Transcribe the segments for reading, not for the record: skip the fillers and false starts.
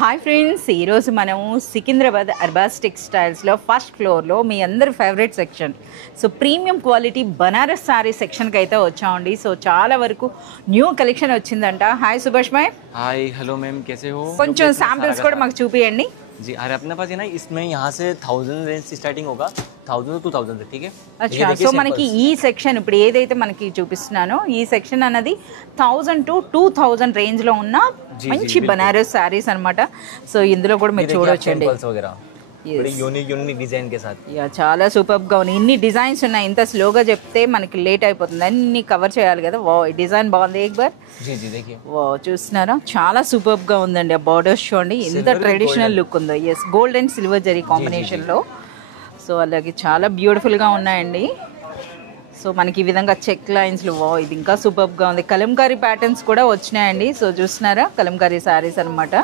Hi friends, ఈరోజు మనము Secunderabad Arbaz టెక్స్టైల్స్లో first ఫ్లోర్లో మీ అందరి favourite section premium quality Banaras sari సెక్షన్కి అయితే వచ్చామండి. చాలా వరకు న్యూ కలెక్షన్ వచ్చిందంట. Hi Subhash bhai. Hi hello ma'am, कैसे हो? కొంచెం శాంపిల్స్ కూడా మాకు చూపియండి. जी, अरे अपने पास है ना, इसमें यहाँ से 1000 रेंज से स्टार्टिंग होगा, 1000 to 2000 ठीक है. అచ్చా, సో మనకి ఈ సెక్షన్ ఇప్పుడు ఏదైతే మనకి చూపిస్తున్నానో ఈ సెక్షన్ అన్నది 1000 to 2000 రేంజ్ లో ఉన్న మంచి బనారస్ సారీస్ అన్నమాట. సో ఇందులో కూడా మీరు చూడొచ్చండి. बड़े यूनिक डिजाइन के साथ. యా, చాలా సూపర్ గా ఉన్నాయి. ఇన్ని డిజైన్స్ ఉన్నాయి. ఇంత స్లోగా చెప్తే మనకి లేట్ అయిపోతుంది. అన్ని కవర్ చేయాలి కదా. వా, ఈ డిజైన్ బాగుంది. ఎక్ బార్ जी जी देखिए. వా, చూస్తున్నారా, చాలా సూపర్ గా ఉందండి. ఆ బార్డర్స్ చూడండి ఎంత ట్రెడిషనల్ లుక్ ఉందో. Yes, gold and silver zari combination లో. సో అలాగే చాలా బ్యూటిఫుల్ గా ఉన్నాయండి. సో మనకి ఈ విధంగా చెక్ లైన్స్లో ఇది ఇంకా సూపర్గా ఉంది. కలంకారీ ప్యాటర్న్స్ కూడా వచ్చినాయండి. సో చూస్తున్నారా, కలంకారీ శారీస్ అనమాట.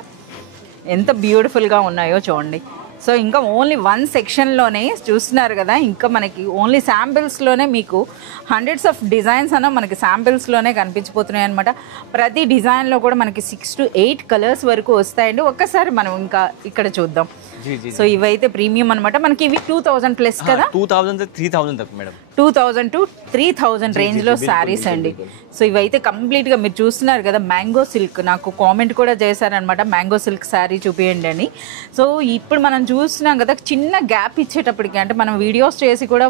ఎంత బ్యూటిఫుల్గా ఉన్నాయో చూడండి. సో ఇంకా ఓన్లీ వన్ సెక్షన్లోనే చూస్తున్నారు కదా. ఇంకా మనకి ఓన్లీ శాంపిల్స్లోనే మీకు హండ్రెడ్స్ ఆఫ్ డిజైన్స్ అన్న మనకి శాంపిల్స్లోనే కనిపించిపోతున్నాయి అనమాట. ప్రతి డిజైన్లో కూడా మనకి 6 to 8 కలర్స్ వరకు వస్తాయండి. ఒక్కసారి మనం ఇంకా ఇక్కడ చూద్దాం. సో ఇవైతే ప్రీమియం అనమాట. మనకి ఇవి 2000 ప్లస్ కదా. 2000 से 3000 तक మేడం. 2000 to 3000 రేంజ్లో శారీస్ అండి. సో ఇవైతే కంప్లీట్గా మీరు చూస్తున్నారు కదా. మ్యాంగో సిల్క్, నాకు కామెంట్ కూడా చేశారనమాట, మ్యాంగో సిల్క్ శారీ చూపించండి అని. సో ఇప్పుడు మనం చూస్తున్నాం కదా, చిన్న గ్యాప్ ఇచ్చేటప్పటికి అంటే మనం వీడియోస్ చేసి కూడా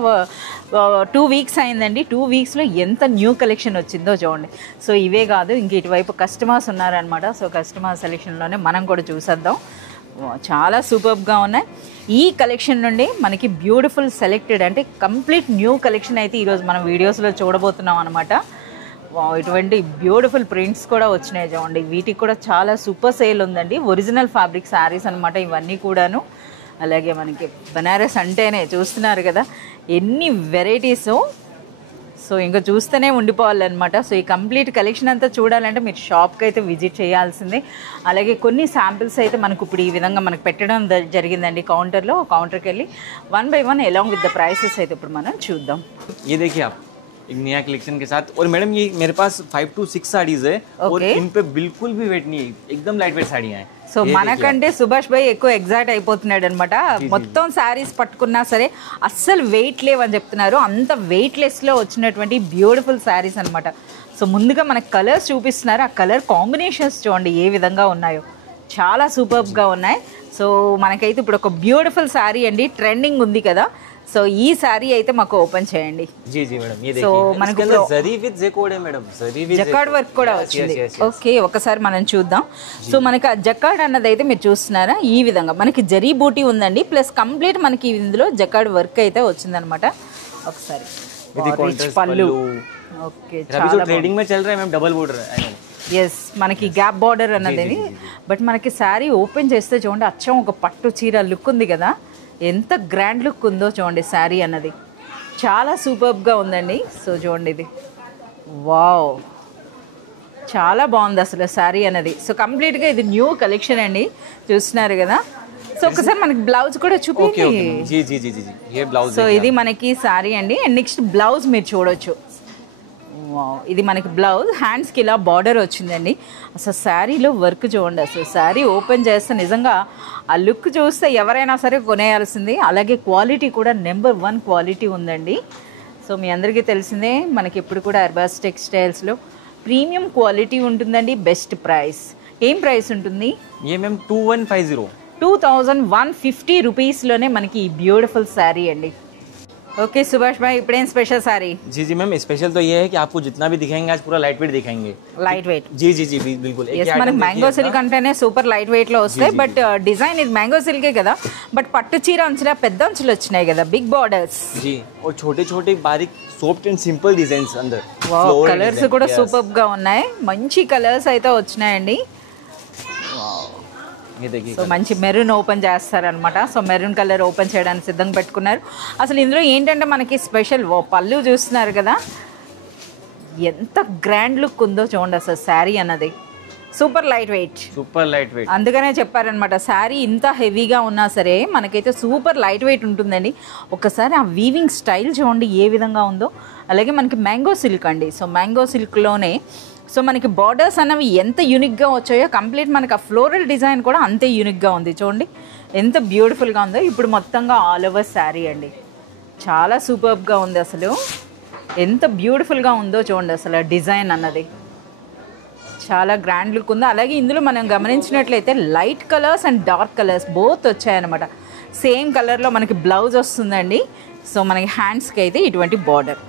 2 వీక్స్ అయిందండి. 2 వీక్స్లో ఎంత న్యూ కలెక్షన్ వచ్చిందో చూడండి. సో ఇవే కాదు, ఇంక ఇటువైపు కస్టమర్స్ ఉన్నారనమాట. సో కస్టమర్ సెలెక్షన్లోనే మనం కూడా చూసేద్దాం. చాలా సూపర్గా ఉన్నాయి. ఈ కలెక్షన్ నుండి మనకి బ్యూటిఫుల్ సెలెక్టెడ్ అంటే కంప్లీట్ న్యూ కలెక్షన్ అయితే ఈరోజు మనం వీడియోస్లో చూడబోతున్నాం అనమాట. ఇటువంటి బ్యూటిఫుల్ ప్రింట్స్ కూడా వచ్చినాయి చూడండి. వీటికి కూడా చాలా సూపర్ సేల్ ఉందండి. ఒరిజినల్ ఫ్యాబ్రిక్ శారీస్ అనమాట ఇవన్నీ కూడాను. అలాగే మనకి బనారస్ అంటేనే చూస్తున్నారు కదా ఎన్ని వెరైటీస్. సో ఇంకా చూస్తూనే ఉండిపోవాలన్నమాట. సో ఈ కంప్లీట్ కలెక్షన్ అంతా చూడాలంటే మీరు షాప్కి అయితే విజిట్ చేయాల్సిందే. అలాగే కొన్ని శాంపిల్స్ అయితే మనకు ఇప్పుడు ఈ విధంగా మనకు పెట్టడం జరిగిందండి కౌంటర్లో. కౌంటర్కి వెళ్ళి 1 by 1 along with the prices అయితే ఇప్పుడు మనం చూద్దాం. ये देखिए आप, एक नया कलेक्शन के साथ. और मैडम ये मेरे पास 5 to 6 साड़ीज है. और इन पे बिल्कुल भी वेट नहीं है, एकदम लाइट वेट साड़ियाँ हैं. సో మనకంటే సుభాష్ భాయ్ ఎక్కువ ఎగ్జైట్ అయిపోతున్నాడు అనమాట. మొత్తం శారీస్ పట్టుకున్నా సరే అస్సలు వెయిట్ లేవని చెప్తున్నారు. అంత వెయిట్లెస్లో వచ్చినటువంటి బ్యూటిఫుల్ శారీస్ అనమాట. సో ముందుగా మనకు కలర్స్ చూపిస్తున్నారు. ఆ కలర్ కాంబినేషన్స్ చూడండి ఏ విధంగా ఉన్నాయో, చాలా సూపర్గా ఉన్నాయి. సో మనకైతే ఇప్పుడు ఒక బ్యూటిఫుల్ శారీ అండి, ట్రెండింగ్ ఉంది కదా. సో ఈ శారీ అయితే మాకు ఓపెన్ చేయండి. जी जी मैडम, ये సో देखिए. మనకు इसके अंदर जरी विद जैकोड है madam, zari with jacquard work కూడా వచ్చింది. ఓకే, ఒకసారి మనం చూద్దాం. సో మనకి ఆ జకార్డ్ అన్నది అయితే మీరు చూస్తున్నారా, ఈ విధంగా మనకి జరీ బూటీ ఉందండి. ప్లస్ కంప్లీట్ మనకి ఇందులో జకార్డ్ వర్క్ అయితే వచ్చిందనమాట. ఒకసారి పళ్ళు. ఓకే, చాలా ट्रेडिंग में चल रहा है मैम, डबल बॉर्डर है. ఎస్, మనకి గ్యాప్ బార్డర్ అన్నది. బట్ మనకి శారీ ఓపెన్ చేస్తే చూడండి అచ్చం ఒక పట్టు చీర లుక్ ఉంది కదా. ఎంత గ్రాండ్ లుక్ ఉందో చూడండి. శారీ అన్నది చాలా సూపర్గా ఉందండి. సో చూడండి ఇది, వావ్, చాలా బాగుంది అసలు శారీ అన్నది. సో కంప్లీట్గా ఇది న్యూ కలెక్షన్ అండి, చూస్తున్నారు కదా. సో ఒకసారి మనకి బ్లౌజ్ కూడా చూపించండి. जी जी जी जी जी, ये ब्लाउज. సో ఇది మనకి శారీ అండి. అండ్ నెక్స్ట్ బ్లౌజ్ మీరు చూడొచ్చు. ఇది మనకి బ్లౌజ్, హ్యాండ్స్కి ఇలా బార్డర్ వచ్చిందండి. అసలు శారీలో వర్క్ చూడండి. అసలు శారీ ఓపెన్ చేస్తే నిజంగా ఆ లుక్ చూస్తే ఎవరైనా సరే కొనేయాల్సింది. అలాగే క్వాలిటీ కూడా నెంబర్ 1 క్వాలిటీ ఉందండి. సో మీ అందరికీ తెలిసిందే మనకి ఎప్పుడు కూడా అర్బాస్ టెక్స్టైల్స్లో ప్రీమియం క్వాలిటీ ఉంటుందండి. Best price. ఏం ప్రైస్ ఉంటుంది? ये मैम 2150. 2150 రూపీస్లోనే మనకి ఈ బ్యూటిఫుల్ శారీ అండి. ఓకే సుభాష్ భాయ్, ఇప్పుడేం స్పెషల్ సారీ? जी जी मैम, स्पेशल तो ये है कि आपको जितना भी दिखाएंगे आज पूरा लाइट वेट दिखाएंगे. Light weight. जी जी जी बिल्कुल. మనకి మ్యాంగో సిల్క్ అంటేనే సూపర్ లైట్ వెయిట్ లో వస్తాయి. బట్ డిజైన్ ఇది మ్యాంగో సిల్కే కదా. బట్ పట్టు చీర అంచులా పెద్ద అంచులు వచ్చినాయి కదా, బిగ్ బార్డర్స్. जी, और छोटे छोटे बारीक सॉफ्ट एंड सिंपल डिजाइन्स अंदर. కలర్స్ కూడా సూపర్ గా ఉన్నాయి. మంచి కలర్స్ అయితే వచ్చినాయండి. సో మంచి మెరూన్ ఓపెన్ చేస్తారనమాట. సో మెరూన్ కలర్ ఓపెన్ చేయడానికి సిద్ధంగా పెట్టుకున్నారు. అసలు ఇందులో ఏంటంటే మనకి స్పెషల్ పళ్ళు చూస్తున్నారు కదా, ఎంత గ్రాండ్ లుక్ ఉందో చూడండి. అసలు శారీ అన్నది సూపర్ లైట్ వెయిట్. అందుకనే చెప్పారనమాట, శారీ ఇంత హెవీగా ఉన్నా సరే మనకైతే సూపర్ లైట్ వెయిట్ ఉంటుందండి. ఒకసారి ఆ వీవింగ్ స్టైల్ చూడండి ఏ విధంగా ఉందో. అలాగే మనకి మ్యాంగో సిల్క్ అండి. సో మ్యాంగో సిల్క్లోనే సో మనకి బార్డర్స్ అనేవి ఎంత యూనిక్గా వచ్చాయో కంప్లీట్ మనకి ఆ ఫ్లోరల్ డిజైన్ కూడా అంతే యూనిక్గా ఉంది. చూడండి ఎంత బ్యూటిఫుల్గా ఉందో. ఇప్పుడు మొత్తంగా ఆల్ ఓవర్ శారీ అండి, చాలా సూపర్బ్గా ఉంది. అసలు ఎంత బ్యూటిఫుల్గా ఉందో చూడండి. అసలు డిజైన్ అన్నది చాలా గ్రాండ్ లుక్ ఉంది. అలాగే ఇందులో మనం గమనించినట్లయితే light colours and dark colours both వచ్చాయన్నమాట. సేమ్ కలర్లో మనకి బ్లౌజ్ వస్తుందండి. సో మనకి హ్యాండ్స్కి అయితే ఇటువంటి బార్డర్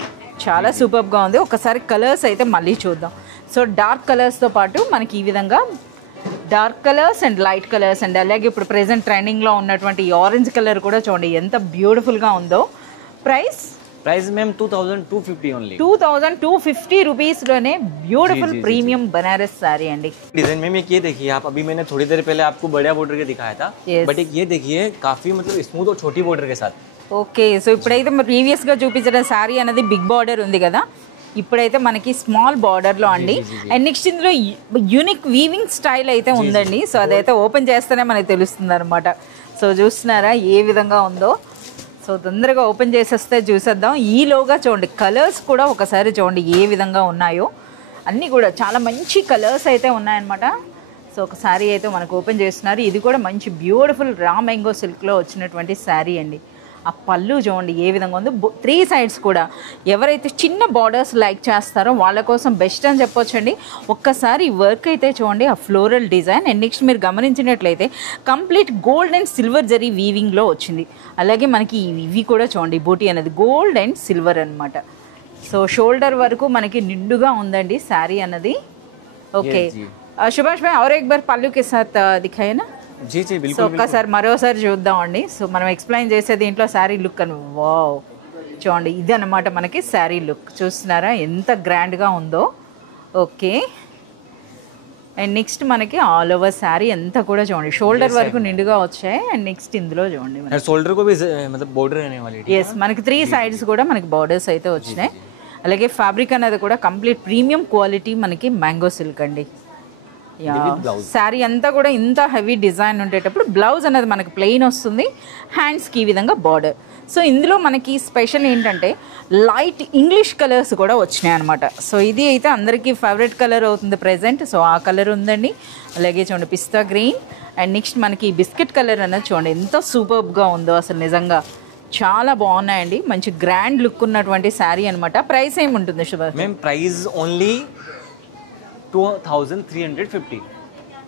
చాలా సూపర్గా ఉంది. ఒకసారి కలర్స్ అయితే మళ్ళీ చూద్దాం. సో డార్క్ కలర్స్తో పాటు మనకి ఈ విధంగా dark colours and light colours and అలాగే ఇప్పుడు ప్రెజెంట్ ట్రెండింగ్లో ఉన్నటువంటి ఆరెంజ్ కలర్ కూడా చూడండి ఎంత బ్యూటిఫుల్గా ఉందో. ప్రైస్ मैम 2250 ओनली 2250 रुपीस-लोने ब्यूटीफुल प्रीमियम बनारस साड़ी अंडी. डिजाइन में ये देखिए आप, अभी मैंने थोड़ी देर पहले आपको बड़ा बॉर्डर के दिखाया था, बट एक ये देखिए काफी मतलब स्मूथ और छोटी बॉर्डर के साथ. ఓకే, సో ఇప్పుడైతే మరి ప్రీవియస్గా చూపించిన శారీ అనేది బిగ్ బార్డర్ ఉంది కదా, ఇప్పుడైతే మనకి స్మాల్ బార్డర్లో అండి. అండ్ నెక్స్ట్ ఇందులో యూనిక్ వీవింగ్ స్టైల్ అయితే ఉందండి. సో అదైతే ఓపెన్ చేస్తేనే మనకి తెలుస్తుంది అనమాట. సో చూస్తున్నారా ఏ విధంగా ఉందో. సో తొందరగా ఓపెన్ చేసేస్తే చూసేద్దాం. ఈలోగా చూడండి కలర్స్ కూడా ఒకసారి చూడండి ఏ విధంగా ఉన్నాయో. అన్నీ కూడా చాలా మంచి కలర్స్ అయితే ఉన్నాయన్నమాట. సో ఒక శారీ అయితే మనకు ఓపెన్ చేస్తున్నారు. ఇది కూడా మంచి బ్యూటిఫుల్ రా మ్యాంగో సిల్క్లో వచ్చినటువంటి శారీ అండి. ఆ పళ్ళు చూడండి ఏ విధంగా ఉందో. 3 సైడ్స్ కూడా ఎవరైతే చిన్న బార్డర్స్ లైక్ చేస్తారో వాళ్ళ కోసం బెస్ట్ అని చెప్పొచ్చండి. ఒక్కసారి వర్క్ అయితే చూడండి ఆ ఫ్లోరల్ డిజైన్. అండ్ నెక్స్ట్ మీరు గమనించినట్లయితే complete gold and silver zari వీవింగ్లో వచ్చింది. అలాగే మనకి ఇవి కూడా చూడండి బూటీ అనేది గోల్డ్ అండ్ సిల్వర్ అనమాట. సో షోల్డర్ వరకు మనకి నిండుగా ఉందండి శారీ అన్నది. ఓకే సుభాష్ భాయ్ और एक बार पल्लू के साथ दिखाए ना. जी जी बिल्कुल. సో ఒక్కసారి మరోసారి చూద్దామండి. సో మనం ఎక్స్ప్లెయిన్ చేసే దీంట్లో శారీ లుక్ అని వావ్ చూడండి ఇది అనమాట మనకి శారీ లుక్. చూస్తున్నారా ఎంత గ్రాండ్గా ఉందో. ఓకే అండ్ నెక్స్ట్ మనకి ఆల్ ఓవర్ శారీ అంతా కూడా చూడండి షోల్డర్ వరకు నిండుగా వచ్చాయి. అండ్ నెక్స్ట్ ఇందులో చూడండి షోల్డర్ को भी मतलब बॉर्डर रहने वाली है. ఎస్ మనకి 3 సైడ్స్ కూడా మనకి బార్డర్స్ అయితే వచ్చినాయి. అలాగే ఫ్యాబ్రిక్ అనేది కూడా కంప్లీట్ ప్రీమియం క్వాలిటీ మనకి మ్యాంగో సిల్క్ అండి. శారీ అంతా కూడా ఇంత హెవీ డిజైన్ ఉండేటప్పుడు బ్లౌజ్ అనేది మనకి ప్లెయిన్ వస్తుంది. హ్యాండ్స్కి ఈ విధంగా బార్డర్. సో ఇందులో మనకి స్పెషల్ ఏంటంటే లైట్ ఇంగ్లీష్ కలర్స్ కూడా వచ్చినాయి అనమాట. సో ఇది అయితే అందరికీ ఫేవరెట్ కలర్ అవుతుంది ప్రెజెంట్. సో ఆ కలర్ ఉందండి. అలాగే చూడండి పిస్తా గ్రీన్ అండ్ నెక్స్ట్ మనకి బిస్కెట్ కలర్ అనేది చూడండి ఎంత సూపర్గా ఉందో. అసలు నిజంగా చాలా బాగున్నాయండి. మంచి గ్రాండ్ లుక్ ఉన్నటువంటి శారీ అనమాట. ప్రైస్ ఏముంటుంది శుభ? Ma'am price only 2350.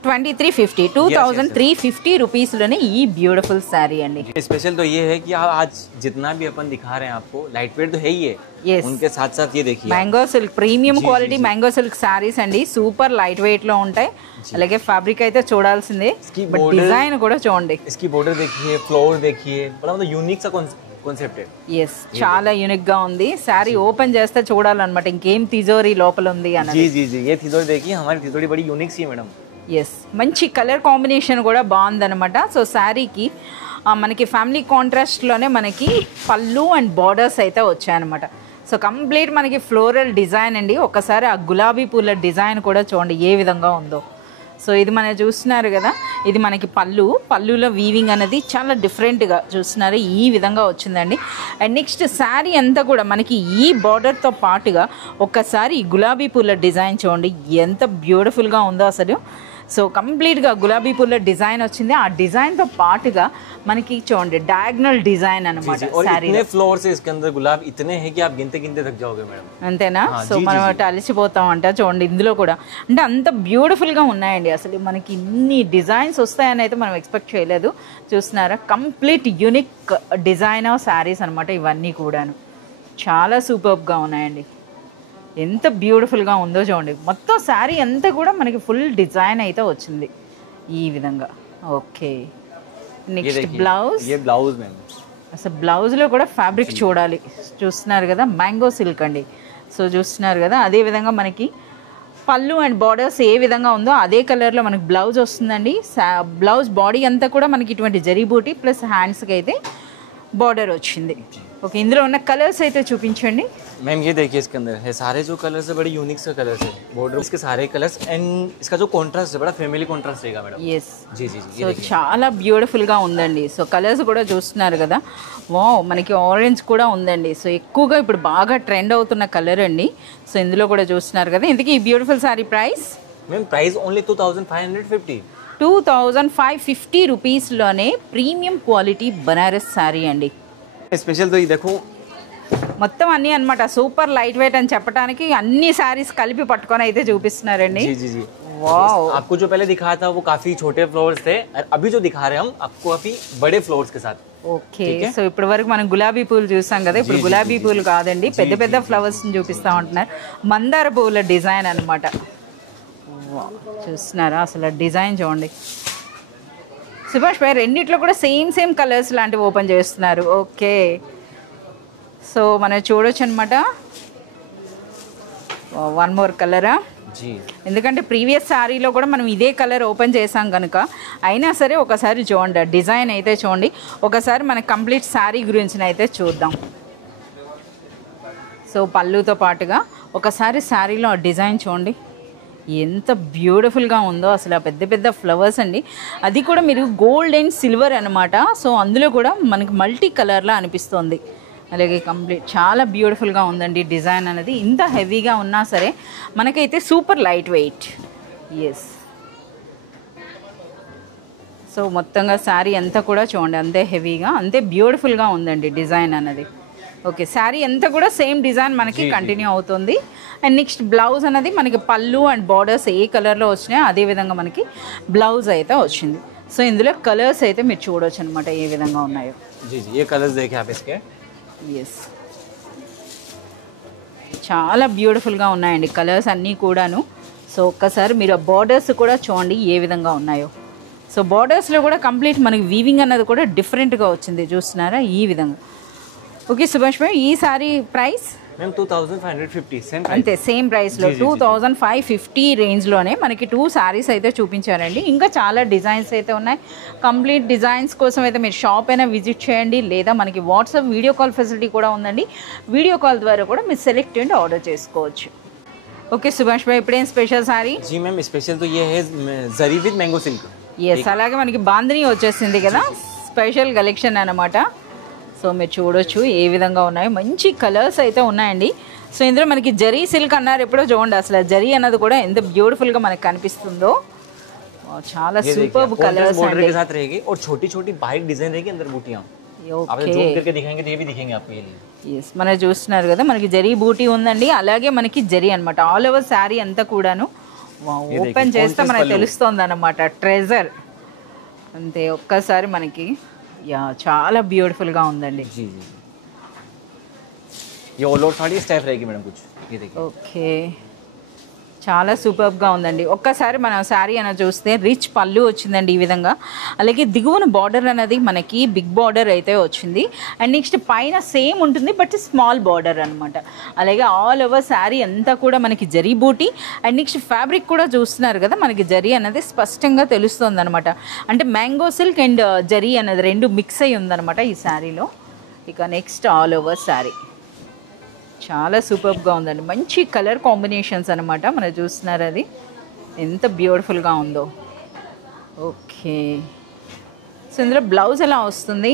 2350 रुपीस-लोने ये ब्यूटीफुल साड़ी अंडी. स्पेशल तो ये है कि आज जितना भी अपन दिखा रहे हैं आपको लाइट वेट तो है ही है. Yes. उनके साथ साथ ये देखिए mango silk premium quality mango silk saris అండి. సూపర్ లైట్ వెయిట్ లో ఉంటాయి. అలాగే ఫ్యాబ్రిక్ అయితే చూడాల్సిందే. బట్ డిజైన్ కూడా చూడండి. इसकी बॉर्डर देखिए, फ्लोर देखिए, बड़ा मतलब यूनिक सा కాన్సెప్ట్. ఎస్ చాలా యూనిక్ గా ఉంది. శారీ ఓపెన్ చేస్తే చూడాలన్నమాట ఇంకేం తిజోరీ లోపల ఉంది అని. जी जी जी ये तिजोरी देखिए, हमारी तिजोरी बड़ी यूनिक सी है मैडम. ఎస్ మంచి కలర్ కాంబినేషన్ కూడా బాగుందన్నమాట. సో శారీకి మనకి ఫ్యామిలీ కాంట్రాస్ట్లోనే మనకి పళ్ళు అండ్ బార్డర్స్ అయితే వచ్చాయన్నమాట. సో కంప్లీట్ మనకి ఫ్లోరల్ డిజైన్ అండి. ఒకసారి ఆ గులాబీ పూల డిజైన్ కూడా చూడండి ఏ విధంగా ఉందో. సో ఇది మనం చూస్తున్నారు కదా, ఇది మనకి పళ్ళులో వీవింగ్ అనేది చాలా డిఫరెంట్గా చూస్తున్నారు ఈ విధంగా వచ్చిందండి. అండ్ నెక్స్ట్ శారీ అంతా కూడా మనకి ఈ బార్డర్తో పాటుగా ఒక్కసారి ఈ గులాబీ పూల డిజైన్ చూడండి ఎంత బ్యూటిఫుల్గా ఉందో అసలు. సో కంప్లీట్గా గులాబీ పూల డిజైన్ వచ్చింది. ఆ డిజైన్తో పాటుగా మనకి చూడండి డయాగ్నల్ డిజైన్ అనమాట. ఫ్లోర్స్ इसके अंदर गुलाब इतने हैं कि आप गिनते गिनते थक जाओगे मैडम. అంతేనా? సో మనం అటు అలసిపోతామంట. చూడండి ఇందులో కూడా అంటే అంత బ్యూటిఫుల్గా ఉన్నాయండి. అసలు మనకి ఇన్ని డిజైన్స్ వస్తాయని అయితే మనం ఎక్స్పెక్ట్ చేయలేదు. చూస్తున్నారా complete unique design of saris అనమాట ఇవన్నీ కూడాను. చాలా సూపర్గా ఉన్నాయండి. ఎంత బ్యూటిఫుల్గా ఉందో చూడండి. మొత్తం శారీ అంతా కూడా మనకి ఫుల్ డిజైన్ అయితే వచ్చింది ఈ విధంగా. Okay next blouse. అసలు బ్లౌజ్లో కూడా ఫ్యాబ్రిక్ చూడాలి. చూస్తున్నారు కదా మ్యాంగో సిల్క్ అండి. సో చూస్తున్నారు కదా అదేవిధంగా మనకి పళ్ళు అండ్ బార్డర్స్ ఏ విధంగా ఉందో అదే కలర్లో మనకి బ్లౌజ్ వస్తుందండి. బ్లౌజ్ బాడీ అంతా కూడా మనకి ఇటువంటి జరీ బూటీ ప్లస్ హ్యాండ్స్కి అయితే బార్డర్ వచ్చింది. ఓకే, ఇందులో ఉన్న కలర్స్ అయితే చూపించండి. मैम ये देखिए इसके अंदर है सारे जो कलर्स है बड़े यूनिक से कलर्स है बॉर्डर इसके सारे कलर्स एंड इसका जो कॉन्ट्रास्ट है बड़ा फैमिली कॉन्ट्रास्ट रहेगा मैडम. ఎస్. जी जी जी సో చాలా బ్యూటిఫుల్గా ఉందండి. సో కలర్స్ కూడా చూస్తున్నారు కదా, వావ్, మనకి ఆరెంజ్ కూడా ఉందండి. సో ఎక్కువగా ఇప్పుడు బాగా ట్రెండ్ అవుతున్న కలర్ అండి. సో ఇందులో కూడా చూస్తున్నారు కదా. ఇందుకే ఈ beautiful sari price ma'am price only 2550. 2550 రూపీస్లోనే ప్రీమియం క్వాలిటీ బనారస్ శారీ అండి. स्पेशल तो ये देखो మొత్తం అన్నీ అనమాట సూపర్ లైట్ వెయిట్ అని చెప్పడానికి అన్ని శారీస్ కలిపి పట్టుకొని అయితే చూపిస్తున్నారండి. जी जी जी వావ్. आपको जो पहले दिखाया था वो काफी छोटे फ्लोर्स थे और अभी जो दिखा रहे हैं हम आपको काफी बड़े फ्लोर्स के साथ. ఓకే, సో ఇప్పటి వరకు మనం గులాబీ పూలు చూసాం కదా, ఇప్పుడు గులాబీ పూలు కాదండి, పెద్ద పెద్ద ఫ్లవర్స్ చూపిస్తా ఉంటున్నారు. మందార పువ్వుల డిజైన్ అనమాట. చూస్తున్నారా అసలు డిజైన్ చూడండి. సుభాష్ భాయ్ రెండిట్లో కూడా సేమ్ కలర్స్ లాంటివి ఓపెన్ చేస్తున్నారు. ఓకే, సో మనం చూడొచ్చు అనమాట. వన్ మోర్ కలరా, जी ఎందుకంటే ప్రీవియస్ శారీలో కూడా మనం ఇదే కలర్ ఓపెన్ చేసాం కనుక అయినా సరే ఒకసారి చూడండి డిజైన్ అయితే చూడండి. ఒకసారి మన కంప్లీట్ శారీ గురించి అయితే చూద్దాం. సో పళ్ళుతో పాటుగా ఒకసారి శారీలో డిజైన్ చూడండి ఎంత బ్యూటిఫుల్గా ఉందో. అసలు ఆ పెద్ద పెద్ద ఫ్లవర్స్ అండి, అది కూడా మీరు గోల్డ్ అండ్ సిల్వర్ అనమాట. సో అందులో కూడా మనకి మల్టీ కలర్లా అనిపిస్తుంది. అలాగే కంప్లీట్ చాలా బ్యూటిఫుల్గా ఉందండి డిజైన్ అనేది. ఇంత హెవీగా ఉన్నా సరే మనకైతే super light weight. Yes. So మొత్తంగా శారీ అంతా కూడా చూడండి అంతే హెవీగా అంతే బ్యూటిఫుల్గా ఉందండి డిజైన్ అన్నది. ఓకే, శారీ అంతా కూడా సేమ్ డిజైన్ మనకి కంటిన్యూ అవుతుంది. అండ్ నెక్స్ట్ బ్లౌజ్ అనేది మనకి పళ్ళు అండ్ బార్డర్స్ ఏ కలర్లో వచ్చినాయో అదే విధంగా మనకి బ్లౌజ్ అయితే వచ్చింది. సో ఇందులో కలర్స్ అయితే మీరు చూడవచ్చు అనమాట ఏ విధంగా ఉన్నాయో. जी जी ये कलर्स देखिए आप इसके. ఎస్, చాలా బ్యూటిఫుల్గా ఉన్నాయండి కలర్స్ అన్నీ కూడాను. సో ఒక్కసారి మీరు ఆ బార్డర్స్ కూడా చూడండి ఏ విధంగా ఉన్నాయో. సో బార్డర్స్లో కూడా కంప్లీట్ మనకి వీవింగ్ అన్నది కూడా డిఫరెంట్గా వచ్చింది చూస్తున్నారా ఈ విధంగా. ఓకే సుభాష్ భాయ్, ఈ సారీ ప్రైస్ मैम 2550 सेम అంతే సేమ్ ప్రైస్లో 2550 రేంజ్లోనే మనకి 2 శారీస్ అయితే చూపించారండి. ఇంకా చాలా డిజైన్స్ అయితే ఉన్నాయి. కంప్లీట్ డిజైన్స్ కోసం అయితే మీరు షాప్ అయినా విజిట్ చేయండి, లేదా మనకి వాట్సాప్ వీడియో కాల్ ఫెసిలిటీ కూడా ఉందండి. వీడియో కాల్ ద్వారా కూడా మీరు సెలెక్ట్ అండ్ ఆర్డర్ చేసుకోవచ్చు. ఓకే సుభాష్ భాయ్, ఇప్పుడేం స్పెషల్ సారీ? जी मैम स्पेशल तो ये है जरी विद मैंगो सिल्क. ఎస్, అలాగే మనకి బాందిని వచ్చేసింది కదా, స్పెషల్ కలెక్షన్ అన్నమాట. సో మీరు చూడొచ్చు ఏ విధంగా ఉన్నాయో మంచి కలర్స్ అయితే ఉన్నాయండి. సో ఇందులో మనకి జరీ సిల్క్ అన్నారు ఎప్పుడో చూడండి అసలు జరీ అన్నది కూడా ఎంత బ్యూటిఫుల్గా మనకి కనిపిస్తుందో. చాలా సూపర్ కలర్స్ बॉर्डर के साथ रहेगी और छोटी छोटी बारीक डिजाइन रहेगी अंदर बूटियां. आप जूम करके दिखाएंगे तो ये भी दिखेंगे आपको ये लिए. ఎస్, మనం చూస్తున్నారు కదా మనకి జరీ బూటీ ఉందండి, అలాగే మనకి జరీ అనమాట. ఆల్ ఓవర్ శారీ అంతా కూడాను ఓపెన్ చేస్తే మనకి తెలుస్తుంది అనమాట ట్రెజర్ అంతే. ఒక్కసారి మనకి యా చాలా బ్యూటిఫుల్గా ఉందండి. जी जी ये ऑल ओवर साड़ी स्टाइल रहेगी मैडम कुछ ये देखिए. ఓకే, చాలా సూపర్గా ఉందండి. ఒక్కసారి మనం శారీ అనేది చూస్తే రిచ్ పళ్ళు వచ్చిందండి ఈ విధంగా. అలాగే దిగువన బార్డర్ అనేది మనకి బిగ్ బార్డర్ అయితే వచ్చింది. అండ్ నెక్స్ట్ పైన సేమ్ ఉంటుంది బట్ స్మాల్ బార్డర్ అనమాట. అలాగే ఆల్ ఓవర్ శారీ అంతా కూడా మనకి జరీ బూటీ. అండ్ నెక్స్ట్ ఫ్యాబ్రిక్ కూడా చూస్తున్నారు కదా మనకి జరీ అనేది స్పష్టంగా తెలుస్తుంది అనమాట. అంటే మ్యాంగో సిల్క్ అండ్ జరీ అనేది రెండు మిక్స్ అయి ఉందన్నమాట ఈ శారీలో. ఇక నెక్స్ట్ ఆల్ ఓవర్ శారీ చాలా సూపర్గా ఉందండి. మంచి కలర్ కాంబినేషన్స్ అనమాట. మనం చూస్తున్నారు అది ఎంత బ్యూటిఫుల్గా ఉందో. ఓకే, సో ఇందులో బ్లౌజ్ ఎలా వస్తుంది?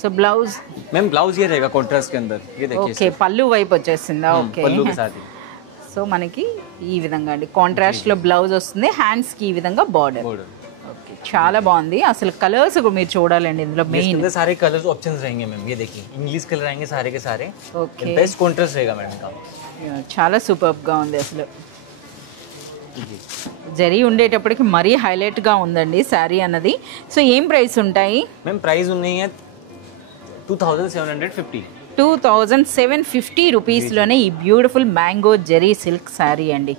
సో బ్లౌజ్ मैम ब्लाउज ये रहेगा कॉन्ट्रास्ट के अंदर ये देखिए. ఓకే, పళ్ళు వైపు వచ్చేసిందా? ఓకే, पल्लू के साथ ही. సో మనకి ఈ విధంగా అండి కాంట్రాస్ట్లో బ్లౌజ్ వస్తుంది, హ్యాండ్స్కి ఈ విధంగా బార్డర్. ఓకే, చాలా బాగుంది. అసలు కలర్స్ మీరు చూడాలండి ఇందులో మెయిన్ इसके सारे कलर्स ऑप्शंस रहेंगे मैम. ये देखिए इंग्लिश कलर आएंगे सारे के सारे. ఓకే, बेस्ट कॉन्ट्रास्ट रहेगा मैडम का. చాలా సూపర్గా ఉంది అసలు. జరీ ఉండేటప్పటికి మరీ హైలైట్గా ఉందండి శారీ అన్నది. సో ఏం ప్రైస్ ఉంటాయి? मैम प्राइस नहीं है 2750. 2750 రూపీస్లోనే ఈ beautiful mango zari silk sari అండి.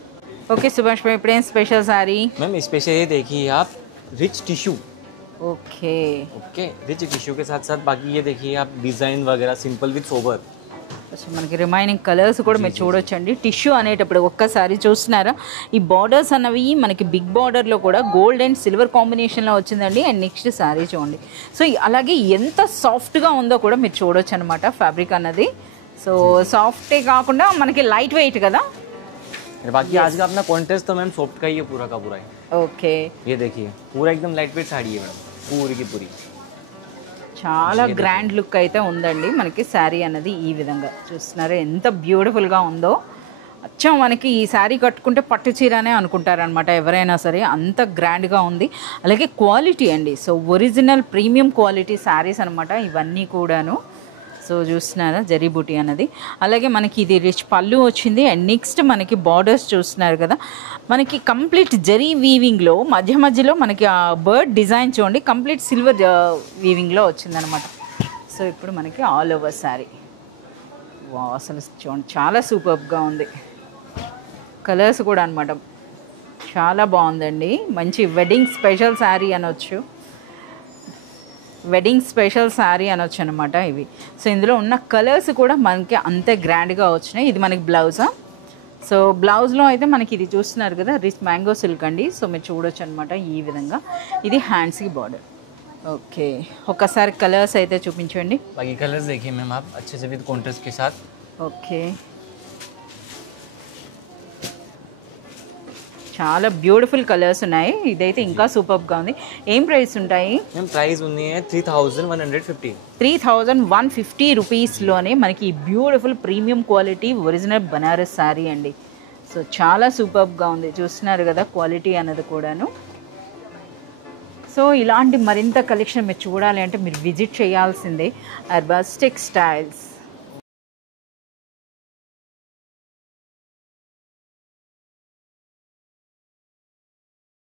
ఓకే సుభాష్ భాయ్, ఇప్పుడేం స్పెషల్ శారీ? मैम स्पेशल ये देखिए आप rich tissue. Okay, okay rich tissue के साथ साथ बाकी ये देखिए आप डिजाइन वगैरह सिंपल विद सोबर. సో మనకి రిమైనింగ్ కలర్స్ కూడా మీరు చూడొచ్చండి. టిష్యూ అనేటప్పుడు ఒక్కసారి చూస్తున్నారా, ఈ బార్డర్స్ అన్నవి మనకి బిగ్ బార్డర్లో కూడా గోల్డ్ అండ్ సిల్వర్ కాంబినేషన్లో వచ్చిందండి. అండ్ నెక్స్ట్ శారీ చూడండి. సో అలాగే ఎంత సాఫ్ట్గా ఉందో కూడా మీరు చూడొచ్చు అనమాట ఫ్యాబ్రిక్ అన్నది. సో సాఫ్టే కాకుండా మనకి లైట్ వెయిట్ కదా. बाकी आज का अपना कॉन्टेस्ट तो मैम सॉफ्ट का ही है पूरा का पूरा ही. ఓకే, ये देखिए पूरा एकदम लाइट वेट साड़ी है मैडम, पूरी की पूरी. చాలా గ్రాండ్ లుక్ అయితే ఉందండి మనకి శారీ అన్నది. ఈ విధంగా చూస్తున్నారు ఎంత బ్యూటిఫుల్గా ఉందో. అచ్చం మనకి ఈ శారీ కట్టుకుంటే పట్టు చీరనే అనుకుంటారనమాట ఎవరైనా సరే, అంత గ్రాండ్గా ఉంది. అలాగే క్వాలిటీ అండి, so original premium quality saris అనమాట ఇవన్నీ కూడాను. సో చూస్తున్నారా జరీ బూటీ అన్నది. అలాగే మనకి ఇది రిచ్ పళ్ళు వచ్చింది. అండ్ నెక్స్ట్ మనకి బార్డర్స్ చూస్తున్నారు కదా, మనకి కంప్లీట్ జరీ వీవింగ్లో మధ్య మధ్యలో మనకి ఆ బర్డ్ డిజైన్ చూడండి కంప్లీట్ సిల్వర్ వీవింగ్లో వచ్చిందనమాట. సో ఇప్పుడు మనకి ఆల్ ఓవర్ శారీ అసలు చూడండి చాలా సూపర్గా ఉంది. కలర్స్ కూడా అనమాట చాలా బాగుందండి. మంచి వెడ్డింగ్ స్పెషల్ శారీ అనొచ్చు, వెడ్డింగ్ స్పెషల్ శారీ అనొచ్చు అనమాట ఇవి. సో ఇందులో ఉన్న కలర్స్ కూడా మనకి అంతే గ్రాండ్గా వచ్చినాయి. ఇది మనకి బ్లౌజా. సో బ్లౌజ్లో అయితే మనకి ఇది చూస్తున్నారు కదా రిచ్ మ్యాంగో సిల్క్ అండి. సో మీరు చూడొచ్చు అనమాట ఈ విధంగా. ఇది హ్యాండ్స్కి బార్డర్. ఓకే, ఒకసారి కలర్స్ అయితే చూపించండి. बाकी कलर्स देखिए मैम आप अच्छे से विद कॉन्ट्रास्ट के साथ. ఓకే, చాలా బ్యూటిఫుల్ కలర్స్ ఉన్నాయి. ఇదైతే ఇంకా సూపర్గా ఉంది. ఏం ప్రైస్ ఉంటాయి? मैम प्राइस उन्नी है 3150. 3150 రూపీస్లోనే మనకి ఈ beautiful premium quality original Banaras sari అండి. సో చాలా సూపర్గా ఉంది, చూస్తున్నారు కదా క్వాలిటీ అన్నది కూడాను. సో ఇలాంటి మరింత కలెక్షన్ మీరు చూడాలి అంటే మీరు విజిట్ చేయాల్సిందే అర్బాస్ టెక్స్టైల్స్.